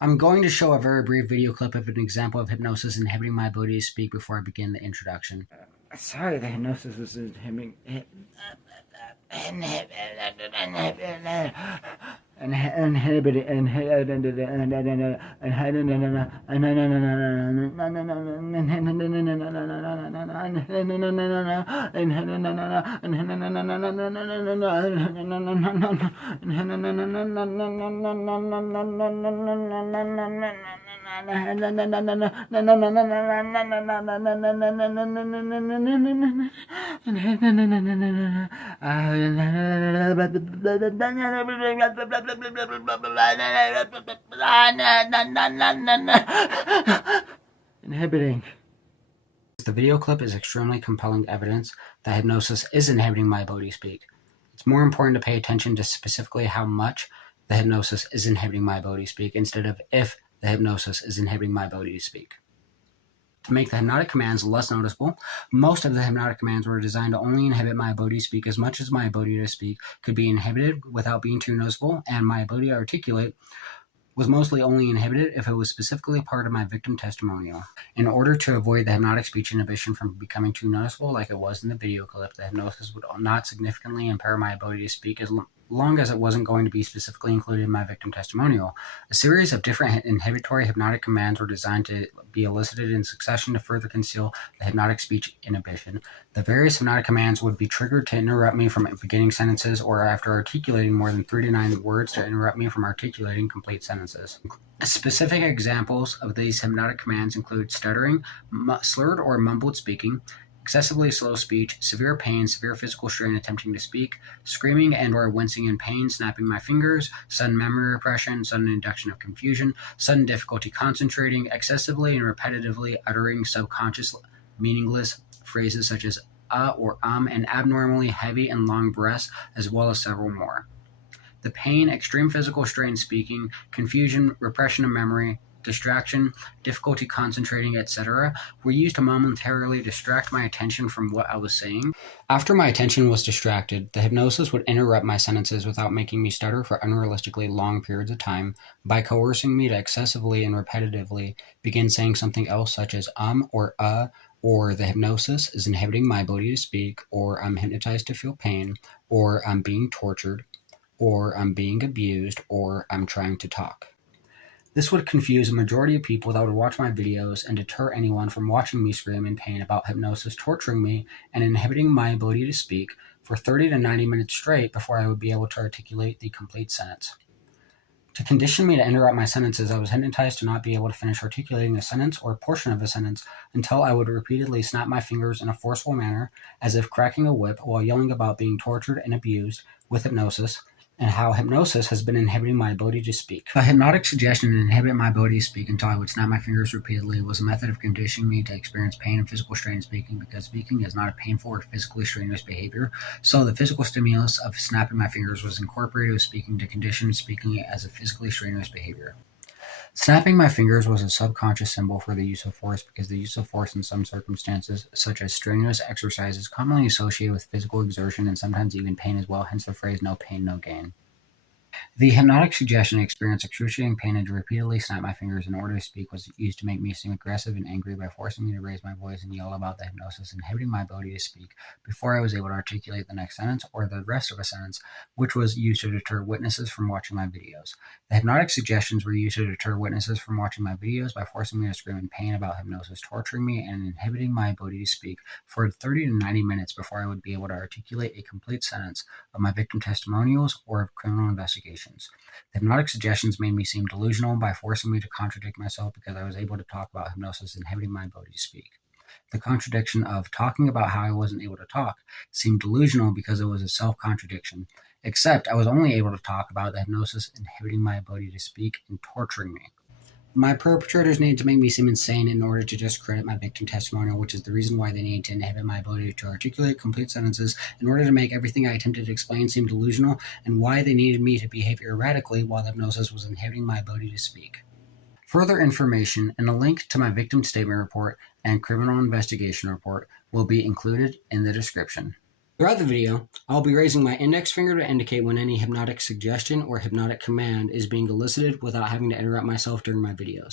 I'm going to show a very brief video clip of an example of hypnosis inhibiting my ability to speak before I begin the introduction. Sorry, the hypnosis was inhibiting. Inhibiting. The video clip is extremely compelling evidence that hypnosis is inhibiting my ability to speak. It's more important to pay attention to specifically how much the hypnosis is inhibiting my ability to speak instead of if the hypnosis is inhibiting my ability to speak. To make the hypnotic commands less noticeable, most of the hypnotic commands were designed to only inhibit my ability to speak as much as my ability to speak could be inhibited without being too noticeable, and my ability to articulate was mostly only inhibited if it was specifically part of my victim testimonial. In order to avoid the hypnotic speech inhibition from becoming too noticeable like it was in the video clip, the hypnosis would not significantly impair my ability to speak as long as it wasn't going to be specifically included in my victim testimonial. A series of different inhibitory hypnotic commands were designed to be elicited in succession to further conceal the hypnotic speech inhibition. The various hypnotic commands would be triggered to interrupt me from beginning sentences or after articulating more than 3 to 9 words to interrupt me from articulating complete sentences. Specific examples of these hypnotic commands include stuttering, slurred or mumbled speaking, excessively slow speech, severe pain, severe physical strain attempting to speak, screaming and or wincing in pain, snapping my fingers, sudden memory repression, sudden induction of confusion, sudden difficulty concentrating, excessively and repetitively uttering subconscious meaningless phrases such as or and abnormally heavy and long breaths, as well as several more. The pain, extreme physical strain speaking, confusion, repression of memory, distraction, difficulty concentrating, etc., were used to momentarily distract my attention from what I was saying. After my attention was distracted, the hypnosis would interrupt my sentences without making me stutter for unrealistically long periods of time by coercing me to excessively and repetitively begin saying something else such as or the hypnosis is inhibiting my ability to speak, or I'm hypnotized to feel pain, or I'm being tortured, or I'm being abused, or I'm trying to talk. This would confuse a majority of people that would watch my videos and deter anyone from watching me scream in pain about hypnosis torturing me and inhibiting my ability to speak for 30 to 90 minutes straight before I would be able to articulate the complete sentence. To condition me to interrupt my sentences, I was hypnotized to not be able to finish articulating a sentence or a portion of a sentence until I would repeatedly snap my fingers in a forceful manner, as if cracking a whip, while yelling about being tortured and abused with hypnosis, and how hypnosis has been inhibiting my ability to speak. A hypnotic suggestion to inhibit my ability to speak until I would snap my fingers repeatedly was a method of conditioning me to experience pain and physical strain in speaking, because speaking is not a painful or physically strenuous behavior, so the physical stimulus of snapping my fingers was incorporated with speaking to condition speaking as a physically strenuous behavior. Snapping my fingers was a subconscious symbol for the use of force, because the use of force in some circumstances, such as strenuous exercise, is commonly associated with physical exertion and sometimes even pain as well, hence the phrase "no pain, no gain." The hypnotic suggestion to experience excruciating pain and to repeatedly snap my fingers in order to speak was used to make me seem aggressive and angry by forcing me to raise my voice and yell about the hypnosis inhibiting my ability to speak before I was able to articulate the next sentence or the rest of a sentence, which was used to deter witnesses from watching my videos. The hypnotic suggestions were used to deter witnesses from watching my videos by forcing me to scream in pain about hypnosis torturing me and inhibiting my ability to speak for 30 to 90 minutes before I would be able to articulate a complete sentence of my victim testimonials or of criminal investigations. The hypnotic suggestions made me seem delusional by forcing me to contradict myself because I was able to talk about hypnosis inhibiting my ability to speak. The contradiction of talking about how I wasn't able to talk seemed delusional because it was a self-contradiction, except I was only able to talk about the hypnosis inhibiting my ability to speak and torturing me. My perpetrators needed to make me seem insane in order to discredit my victim testimonial, which is the reason why they needed to inhibit my ability to articulate complete sentences in order to make everything I attempted to explain seem delusional, and why they needed me to behave erratically while the hypnosis was inhibiting my ability to speak. Further information and a link to my victim statement report and criminal investigation report will be included in the description. Throughout the video, I'll be raising my index finger to indicate when any hypnotic suggestion or hypnotic command is being elicited without having to interrupt myself during my videos.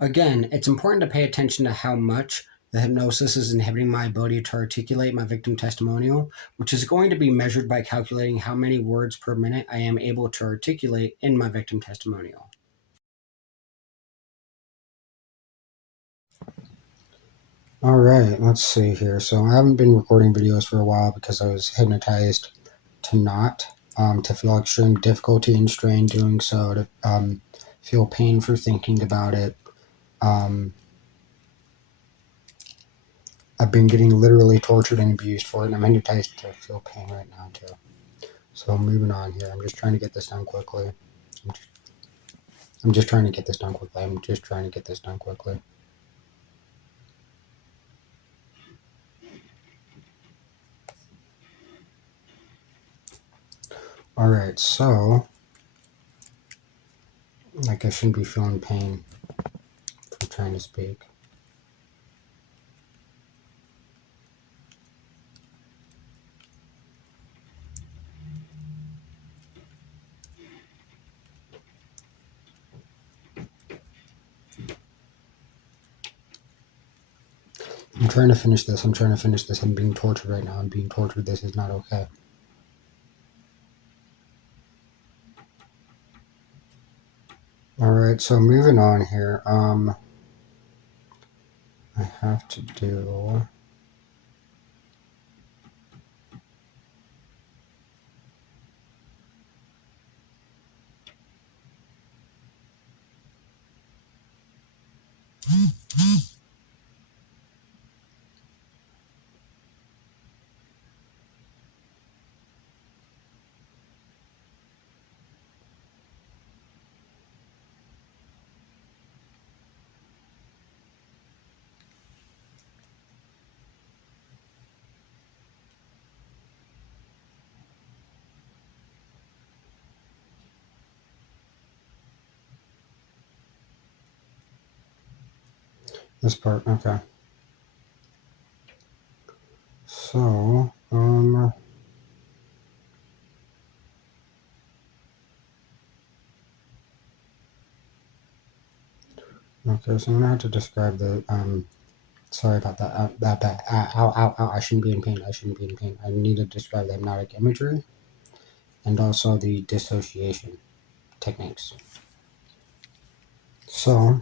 Again, it's important to pay attention to how much the hypnosis is inhibiting my ability to articulate my victim testimonial, which is going to be measured by calculating how many words per minute I am able to articulate in my victim testimonial. All right, let's see here. So I haven't been recording videos for a while because I was hypnotized to not, to feel extreme difficulty and strain doing so, to feel pain for thinking about it. I've been getting literally tortured and abused for it, and I'm hypnotized to feel pain right now too. So moving on here. I'm just trying to get this done quickly. I'm just trying to get this done quickly. I'm just trying to get this done quickly. All right, so like I shouldn't be feeling pain from trying to speak. I'm trying to finish this. I'm trying to finish this. I'm being tortured right now. I'm being tortured. This is not okay. All right, so moving on here. I have to do. This part, okay. So, okay, so I'm gonna have to describe the, sorry about that, ow, ow, ow, I shouldn't be in pain, I shouldn't be in pain. I need to describe the hypnotic imagery and also the dissociation techniques. So,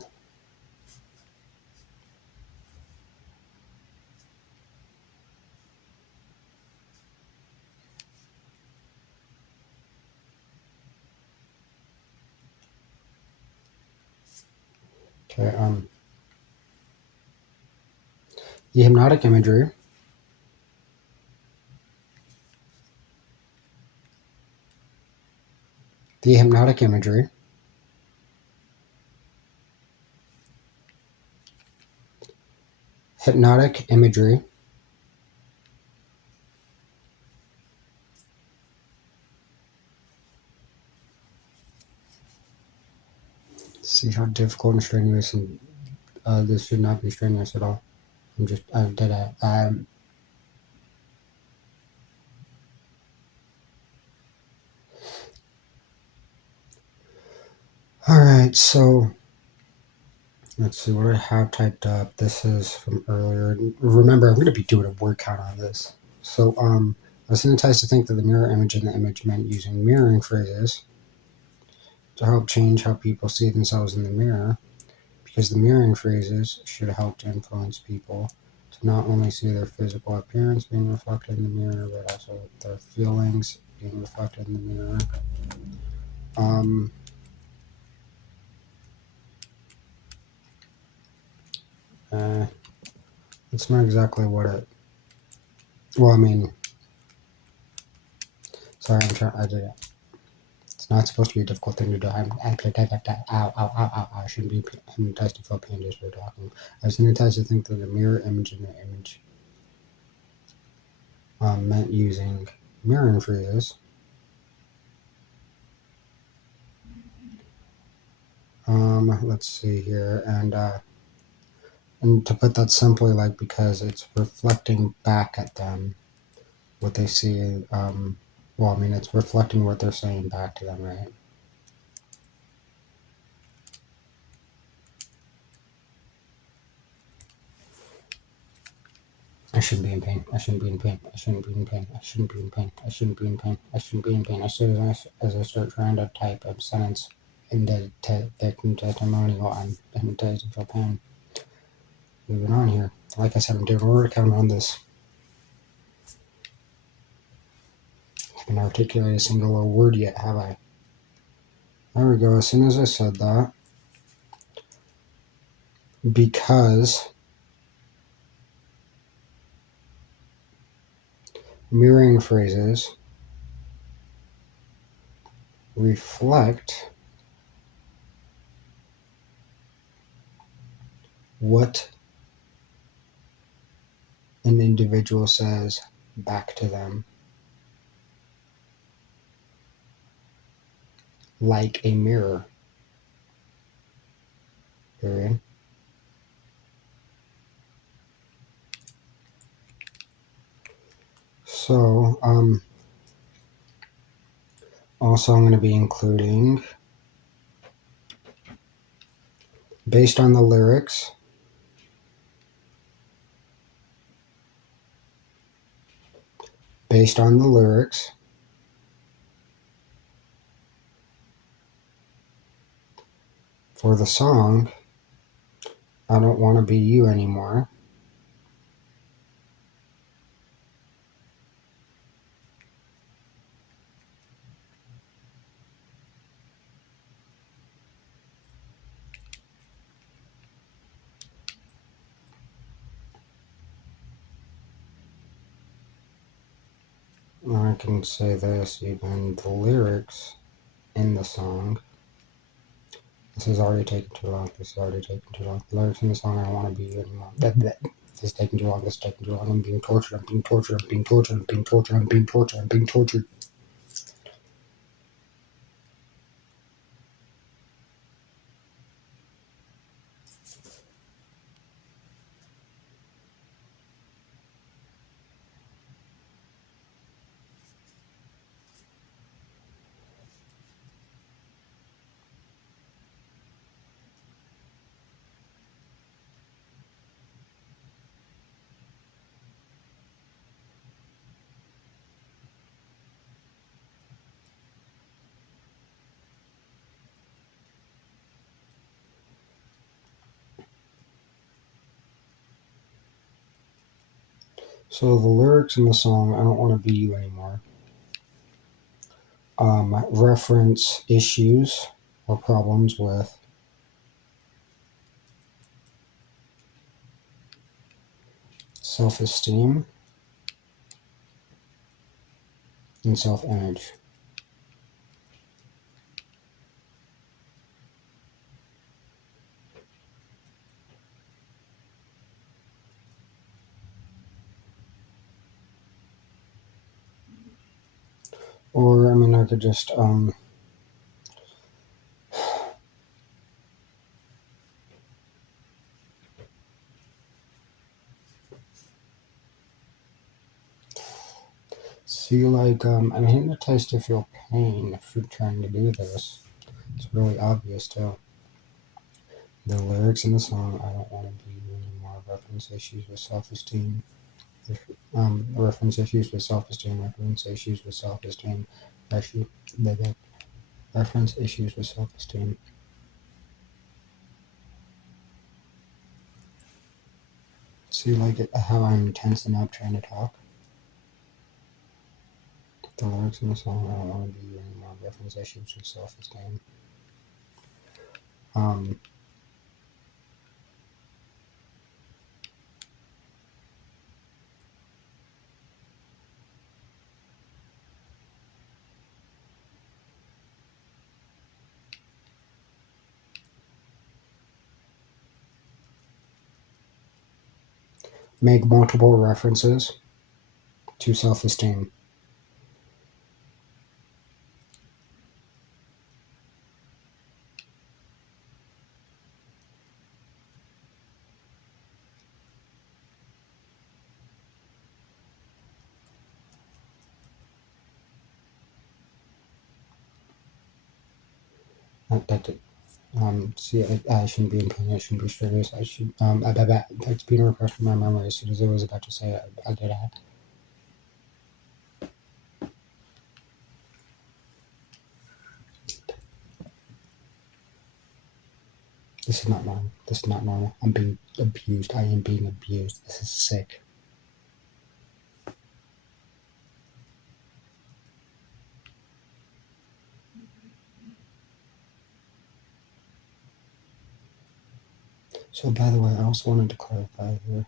okay, the hypnotic imagery the hypnotic imagery hypnotic imagery see how difficult and strenuous, and this should not be strenuous at all. I'm just all right, so let's see what I have typed up. This is from earlier. Remember, I'm going to be doing a word count on this. So I was hypnotized to think that the mirror image and the image meant using mirroring phrases to help change how people see themselves in the mirror, because the mirroring phrases should help to influence people to not only see their physical appearance being reflected in the mirror, but also their feelings being reflected in the mirror. It's not exactly what it. Well, I mean, sorry, I did it. It's not supposed to be a difficult thing to do. Ow, ow, ow, ow. I shouldn't be hypnotized to feel pain just for talking. I was hypnotized to think that the mirror image and the image meant using mirroring phrases. Let's see here, and And to put that simply, like, because it's reflecting back at them what they see. Well, I mean, it's reflecting what they're saying back to them, right? I shouldn't be in pain. I shouldn't be in pain. I shouldn't be in pain. I shouldn't be in pain. I shouldn't be in pain. I shouldn't be in pain. As soon as I start trying to type a sentence in the testimonial, I'm hypnotized and feel pain. Moving on here. Like I said, I'm doing a word count on this. I haven't articulated a single word yet, have I? There we go. As soon as I said that, because mirroring phrases reflect what an individual says back to them, like a mirror. Period. So, also I'm going to be including, based on the lyrics, for the song, I Don't Want to Be You Anymore. I can say this, even the lyrics in the song. This is already taking too long. This is already taking too long. The lyrics in the song, I don't want to be you anymore. This is taking too long. This is taking too long. I'm being tortured. I'm being tortured. I'm being tortured. I'm being tortured. I'm being tortured. I'm being tortured. So the lyrics in the song, I Don't Want to Be You Anymore, reference issues or problems with self-esteem and self-image. Or, I mean, I could just, see, like, I'm hypnotized to feel pain if you're trying to do this. It's really obvious, too. The lyrics in the song, I Don't Want to Be You Anymore, reference issues with self-esteem. Reference issues with self-esteem, reference issues with self-esteem, reference issues with self-esteem. See, like, how I'm tensing up trying to talk? The lyrics in the song, I Don't Want to Be You Anymore, reference issues with self-esteem. Make multiple references to self-esteem. See, I shouldn't be in pain. I shouldn't be strenuous. I should. It's being refreshed from my memory as soon as I was about to say it. I did it. This is not normal. This is not normal. I'm being abused. I am being abused. This is sick. So, by the way, I also wanted to clarify here.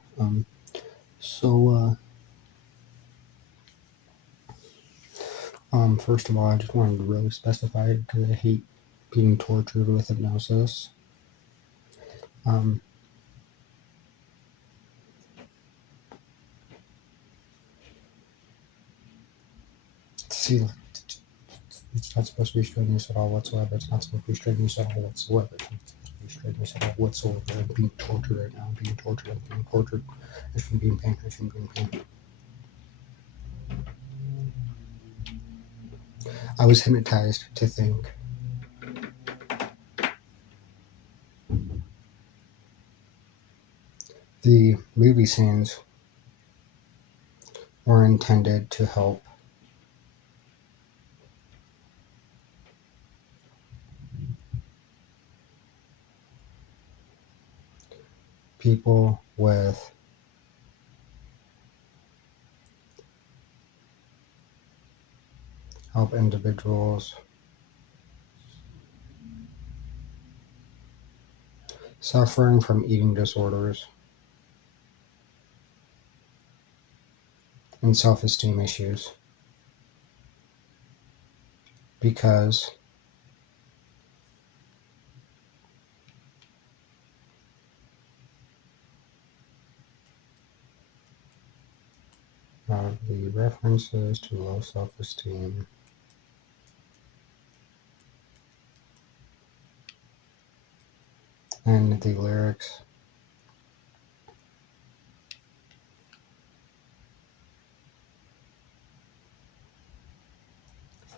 First of all, I just wanted to really specify because I hate being tortured with hypnosis. See, it's not supposed to be strenuous at all whatsoever. It's not supposed to be strenuous at all whatsoever. It's not supposed to be strenuous at all whatsoever. I'm being tortured right now. I'm being tortured. I'm being tortured. I shouldn't be in pain. I shouldn't be in pain. I was hypnotized to think the movie scenes were intended to help people with help individuals suffering from eating disorders and self-esteem issues because of the references to low self-esteem and the lyrics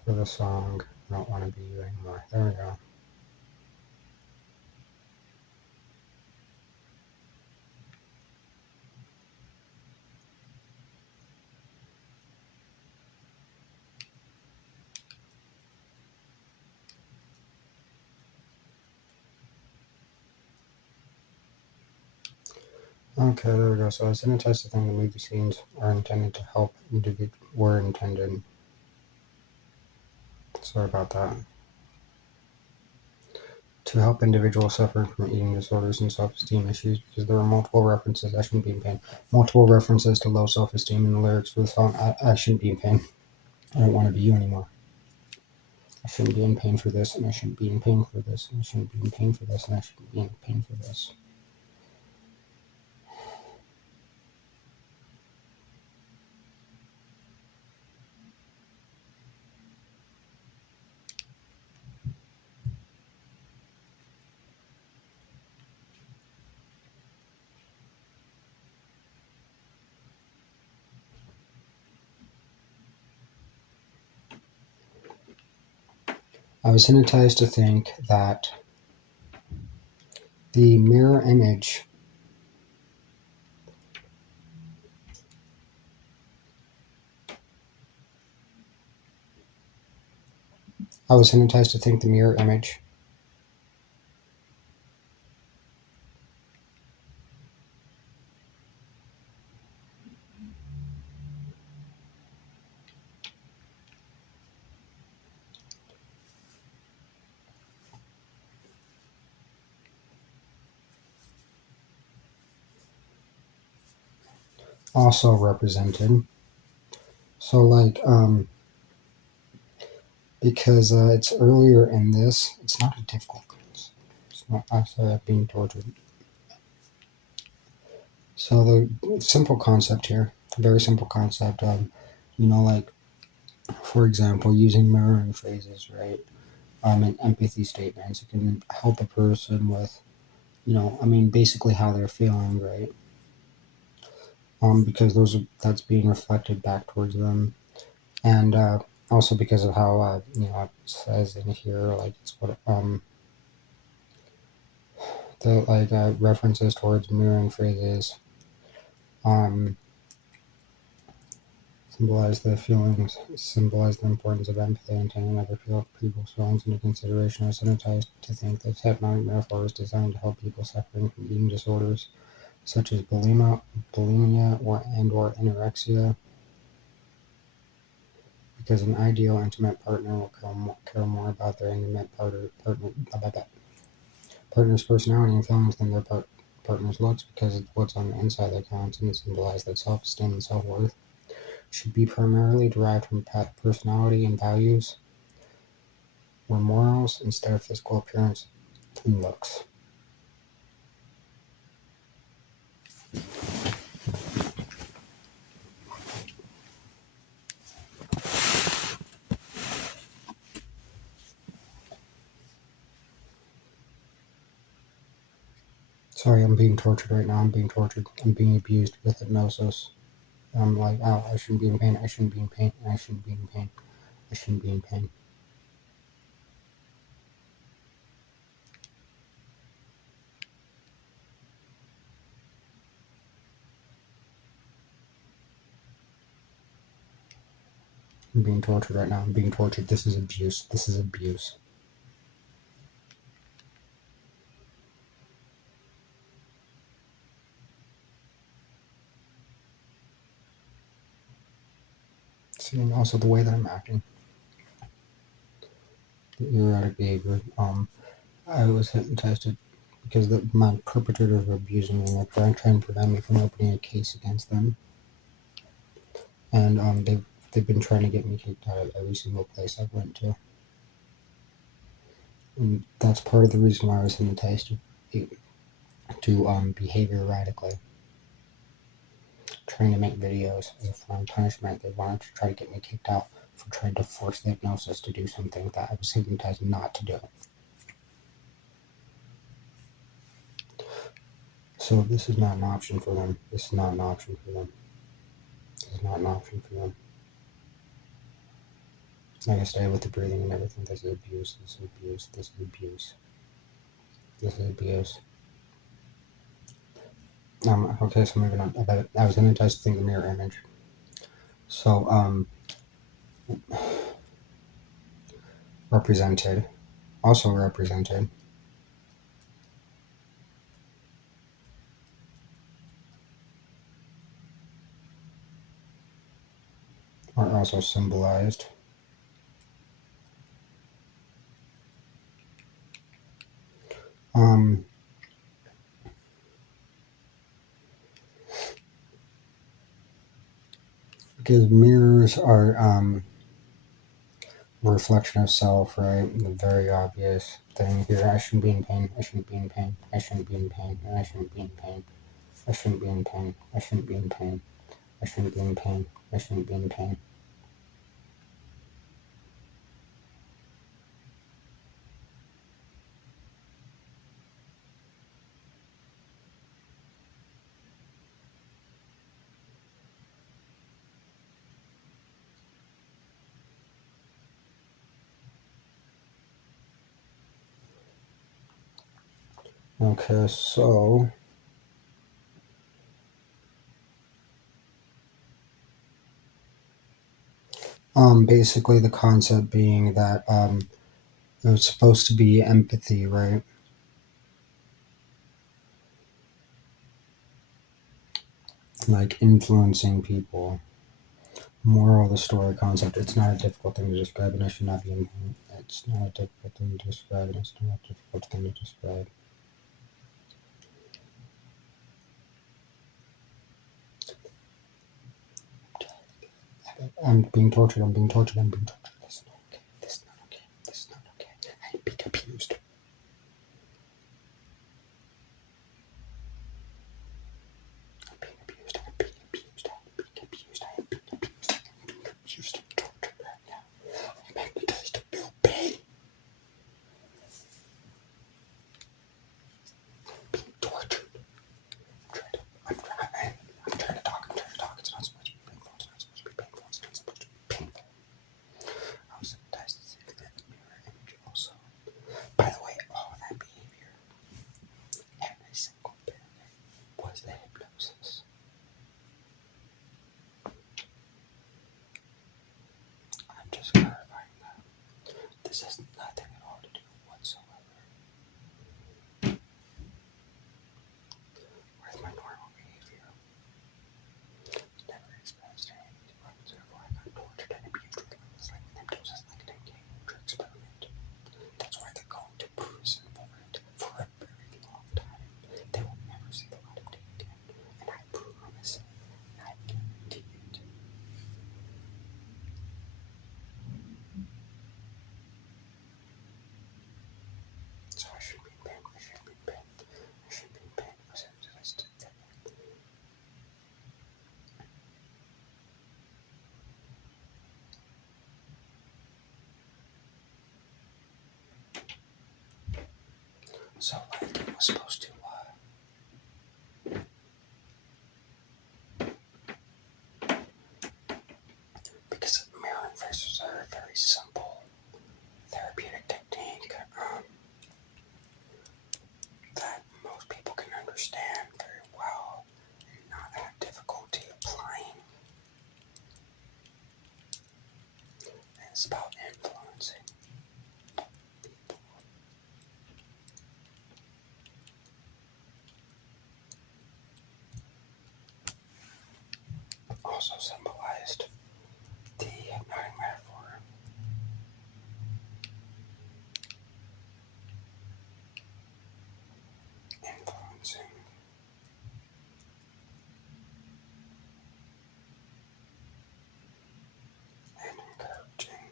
for the song I Don't Want to Be You Anymore. There we go. Okay, there we go. So I was hypnotized to think the movie scenes are intended to help were intended. Sorry about that. To help individuals suffering from eating disorders and self-esteem issues because there are multiple references. I shouldn't be in pain. Multiple references to low self-esteem in the lyrics for the song. I shouldn't be in pain. I don't want to be you anymore. I shouldn't be in pain for this, and I shouldn't be in pain for this, and I shouldn't be in pain for this, and I shouldn't be in pain for this. I was hypnotized to think that the mirror image I was hypnotized to think the mirror image also represented. So, like, because it's earlier in this, it's not a difficult concept. It's not, I'm sorry, I'm being tortured. So, the simple concept here, very simple concept, like, for example, using mirroring phrases, right? And empathy statements. It can help a person with, basically how they're feeling, right? Because that's being reflected back towards them, and also because of how it says in here, like it's what the references towards mirroring phrases symbolize the feelings, symbolize the importance of empathy and taking other people's feelings into consideration. I was hypnotized to think this hypnotic metaphor is designed to help people suffering from eating disorders such as bulimia or anorexia, because an ideal intimate partner will care more about their intimate partner's personality and feelings than their partner's looks, because it's what's on the inside that counts, and it symbolizes that self-esteem and self-worth should be primarily derived from personality and values or morals instead of physical appearance and looks. Sorry, I'm being tortured right now. I'm being tortured. I'm being abused with hypnosis. I'm like, oh, I shouldn't be in pain. I shouldn't be in pain. I shouldn't be in pain. I shouldn't be in pain. I'm being tortured right now. I'm being tortured. This is abuse. This is abuse. See, and also the way that I'm acting. The erratic behavior. I was hypnotized because my perpetrators were abusing me, and they're trying to prevent me from opening a case against them. And they've been trying to get me kicked out of every single place I've went to. And that's part of the reason why I was hypnotized to behave erratically. Trying to make videos for punishment. They wanted to try to get me kicked out for trying to force the hypnosis to do something that I was hypnotized not to do. So this is not an option for them. This is not an option for them. This is not an option for them. Like I said, with the breathing and everything, this is abuse. This is abuse. This is abuse. This is abuse. Okay, so moving on. I was hypnotized to think the mirror image. So, represented, also represented, are also symbolized. Because mirrors are a reflection of self, right? The very obvious thing here. I shouldn't be in pain. I shouldn't be in pain. I shouldn't be in pain. And I shouldn't be in pain. I shouldn't be in pain. I shouldn't be in pain. I shouldn't be in pain. I shouldn't be in pain. Okay, so basically the concept being that it was supposed to be empathy, right? Like influencing people. Moral of the story concept. It's not a difficult thing to describe, and I should not be in pain. It's not a difficult thing to describe, and it's not a difficult thing to describe. I'm being tortured. I'm being tortured. I'm being tortured. This is not okay. This is not okay. This is not okay. I'm being abused. I'm being abused. I'm being abused. I'm being abused. I'm being abused. I'm being abused. I'm tortured right now. I'm hypnotized to feel pain. I'm being tortured. I'm trying to talk. It's not supposed to be painful. It's not supposed to be painful. It's not supposed to be painful. This has nothing at all to do whatsoever with my normal behavior. Never experienced any demons, therefore I got tortured and abused relentlessly with hypnosis like an engagement experiment. That's why they're going to prison for it for a very long time. They will never see the light of day again, and I promise it, and I guarantee it. So I shouldn't be in pain, I shouldn't be in pain, I shouldn't be in pain. So like it was supposed to because mirror faces are a very simple therapeutic technique that most people can understand very well and not have difficulty applying. And it's about influencing people. Also symbolized the hypnotic metaphor. Influencing and encouraging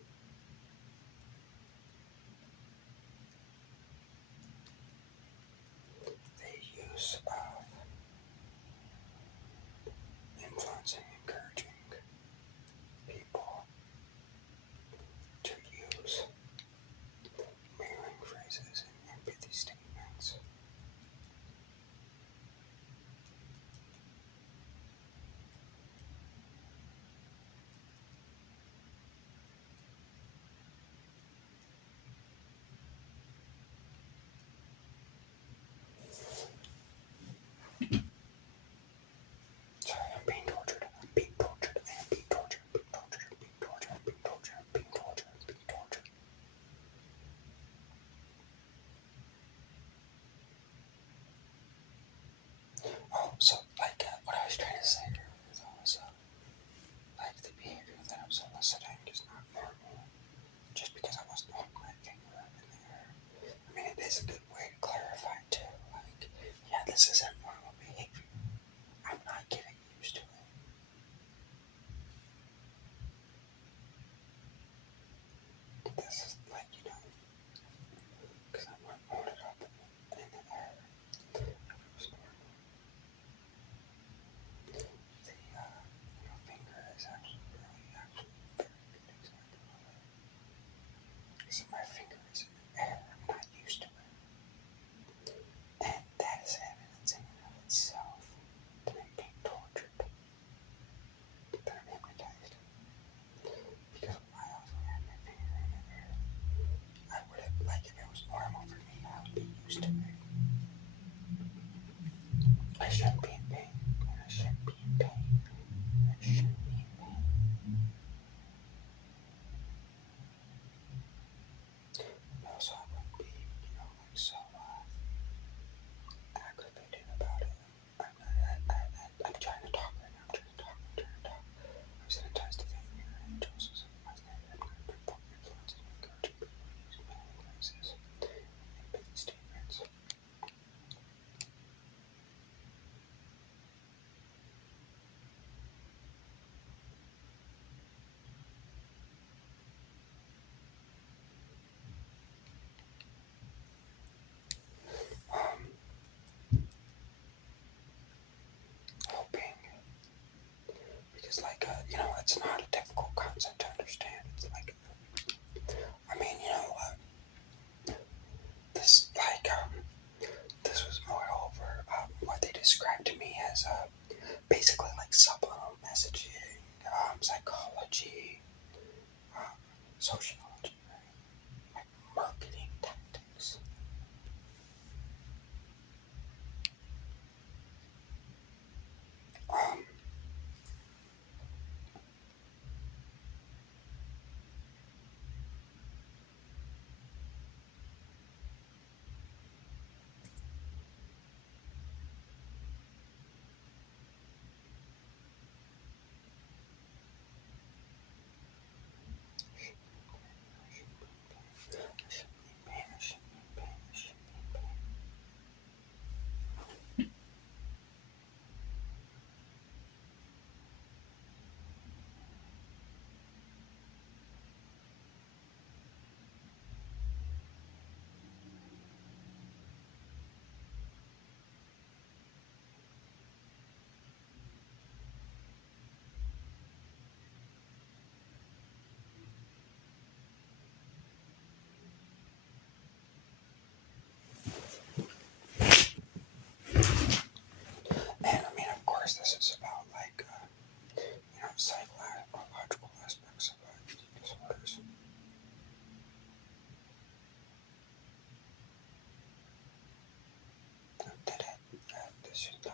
the use of influencing, encouraging people to use mirroring phrases and empathy statements. Sorry, I'm being tortured. I'm being tortured. I am being tortured. I'm being tortured. I'm being tortured. I'm being tortured. I'm being tortured. I'm being tortured. Oh, so like what I was trying to say earlier though is like the behavior that I was eliciting is not normal. Just because I wasn't holding my finger up in the air. I mean, it is a good way to clarify too. Like, yeah, this isn't normal behavior. I'm not getting used to it. This is like, because I'm not holding it up in the air. If it was normal, the finger is actually very good example of it. So my finger is in the air. I'm not used to it. And that is evidence in and of itself that I'm being tortured. That I'm hypnotized. Because I also had my finger in the air. I would have, like, if it was normal for me, I would be used to it. I shouldn't be in pain. And I shouldn't be in pain. I shouldn't be in pain. No, so I wouldn't be, like, so aggravated about it. I'm trying to talk right now. I'm trying to talk. I'm sanitized to the mirror and Joseph's my name. I'm going to influence and encouraging people to use many phrases and big statements.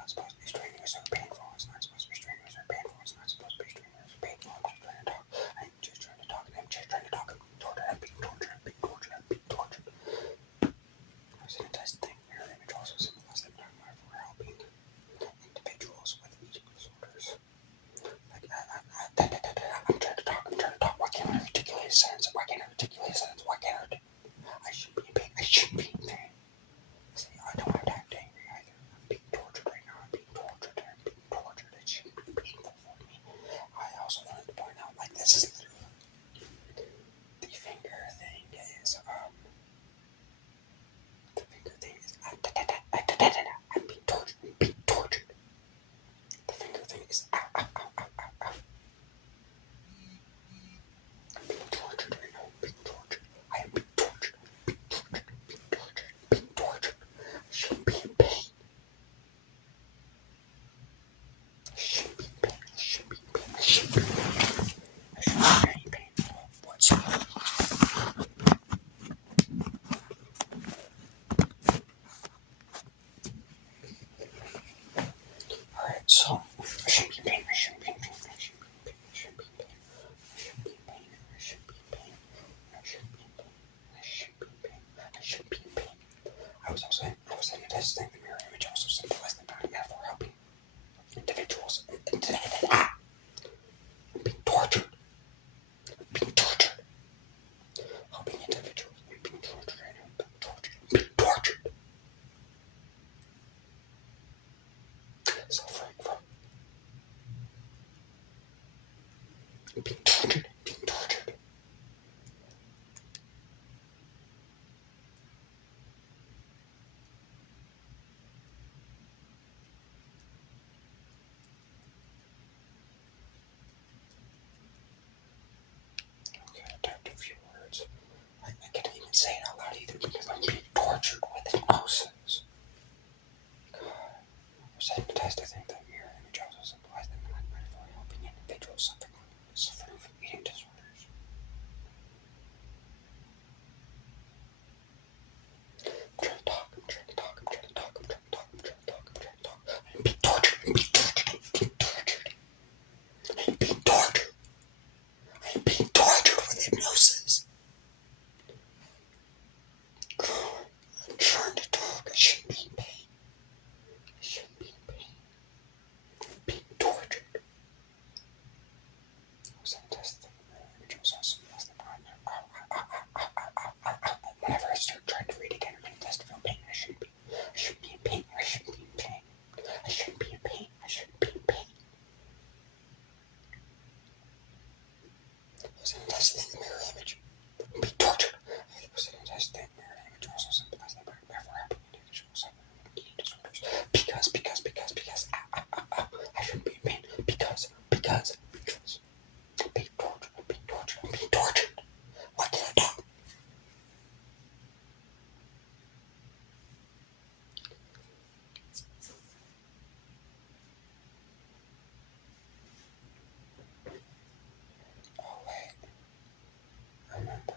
not supposed to be strenuous or painful. It's not supposed to be strenuous or painful. It's not supposed to be strenuous or painful. I'm just trying to talk. I'm just trying to talk. I'm being tortured. I'm being tortured. I'm being tortured. I was in a test thing. Mirror image also symbolized that I'm for helping individuals with eating disorders. Like, I'm trying to talk. I'm trying to talk. Why can't I articulate a sentence? Why can't I articulate a sentence? Why can't I? I shouldn't be in pain. I shouldn't be in pain. See, I don't have to act angry either. I'm being tortured right now. I'm being tortured. I'm being tortured. It shouldn't be painful for me. I also wanted to point out, like, this is literally the finger thing is, the finger thing is, I'm being tortured. I'm being tortured. The finger thing is, ow, ow, ow, ow, ow, ow. I'm being tortured right now. I'm being tortured. I am being tortured. I'm being tortured. I'm being tortured. I'm being tortured. I shouldn't be in pain. I shouldn't be in pain. I shouldn't be in pain. I shouldn't be in pain. I shouldn't be in pain whatsoever. Alright, so I shouldn't be in pain. I shouldn't be in pain. I shouldn't be in pain. I shouldn't be in pain. I shouldn't be in pain. I shouldn't be in pain. I shouldn't be in pain. I shouldn't be in pain. I shouldn't be in pain. I was in a test thing. The mirror image also symbolized the body metaphor helping individuals. I'm being tortured. I'm being tortured. Helping individuals. I'm being tortured right now. I'm being tortured. I'm being tortured. Suffering from. I'm being tortured. I'm being tortured. Okay, I typed a few words. I can't even say it out loud either because I'm being tortured with hypnosis. God. I was hypnotized to think that mirror image also symbolized the metaphor helping individuals suffering from eating disorders. I'm trying to talk. I'm trying to talk. I'm trying to talk. I'm trying to talk. I'm trying to talk. I'm trying to talk. I'm being tortured. I'm being tortured. I'm being tortured. I'm being tortured. I'm being tortured with hypnosis. I'm trying to talk. I shouldn't be in pain. I shouldn't be in pain. I'm being tortured. I was in a test thing. Which was also less than whenever I start trying to read again, I'm in a test to feel pain. I shouldn't be. I shouldn't be in pain. I shouldn't be in pain. I shouldn't be in pain. I shouldn't be in pain. I was in a test thing. Mirror image. I'm being tortured. I was in a test thing. Mirror image also symbolized that metaphor helping individuals suffering from eating disorders. Because. I shouldn't be in pain. Because. I'm being tortured. I'm being tortured. I'm being tortured. Why can't I talk? Oh wait. I remember.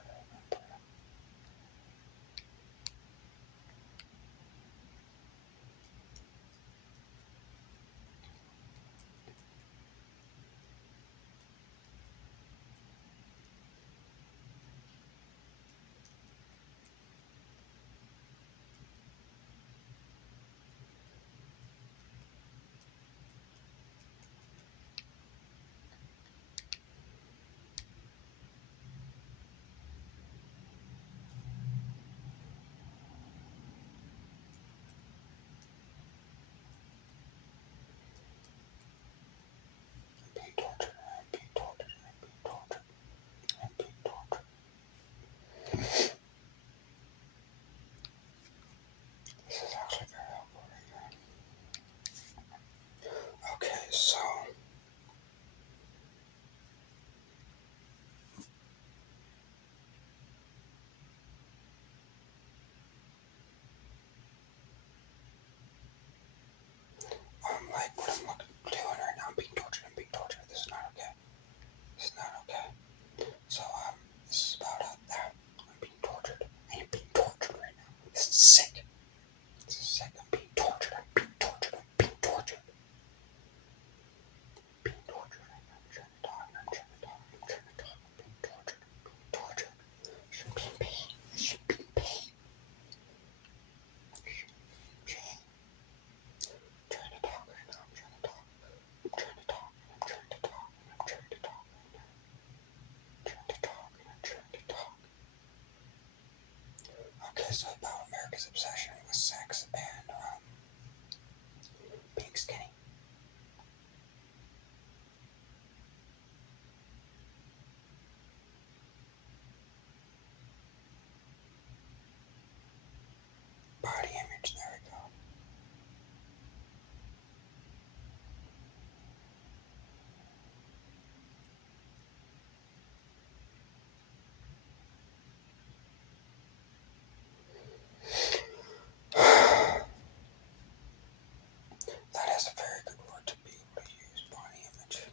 I'm being tortured. I'm being tortured. I'm being tortured. I'm being tortured. This is actually very helpful right here. Okay, so like what I'm doing right now, I'm being tortured. I'm being tortured. This is not is about America's obsession with sex and being skinny. Body image, there we go. That is a very good word to be able to use, body image.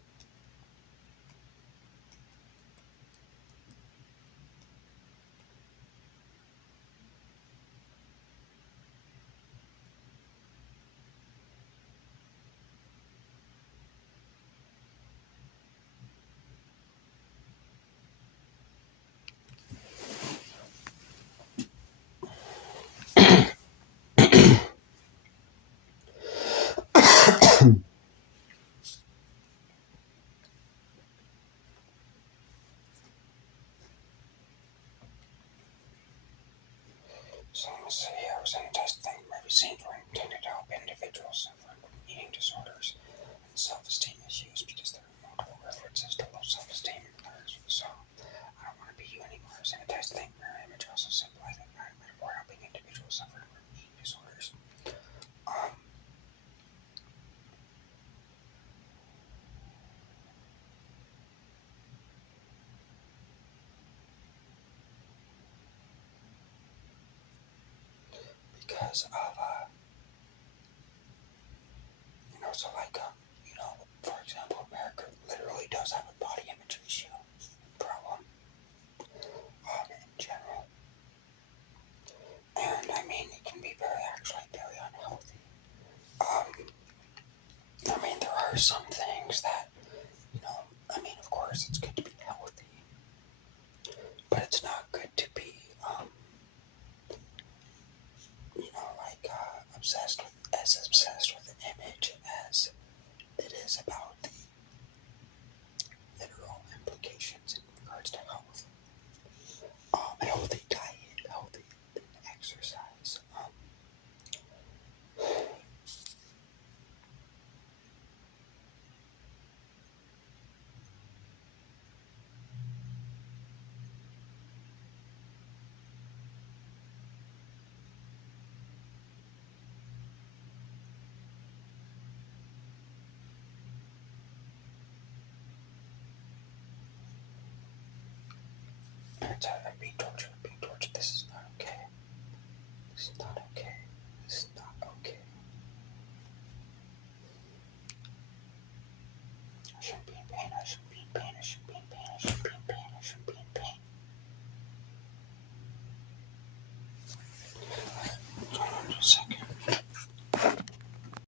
So let me see, I was in a test thing. Movie scenes were intended to help individuals suffering from eating disorders and self-esteem issues because there are multiple references to low self-esteem in the lyrics of the song. I don't want to be you anymore. I was in a test thing. Mirror image also symbolized that metaphor helping individuals suffering from eating disorders. Because of so like for example, America literally does have a body image issue problem in general, and I mean it can be actually very unhealthy. I mean there are some things that I mean of course it's good to be healthy, but it's not good to be obsessed with an image as it is about the literal implications in regards to health. Healthy diet, healthy exercise. I'm being tortured. This is not okay. This is not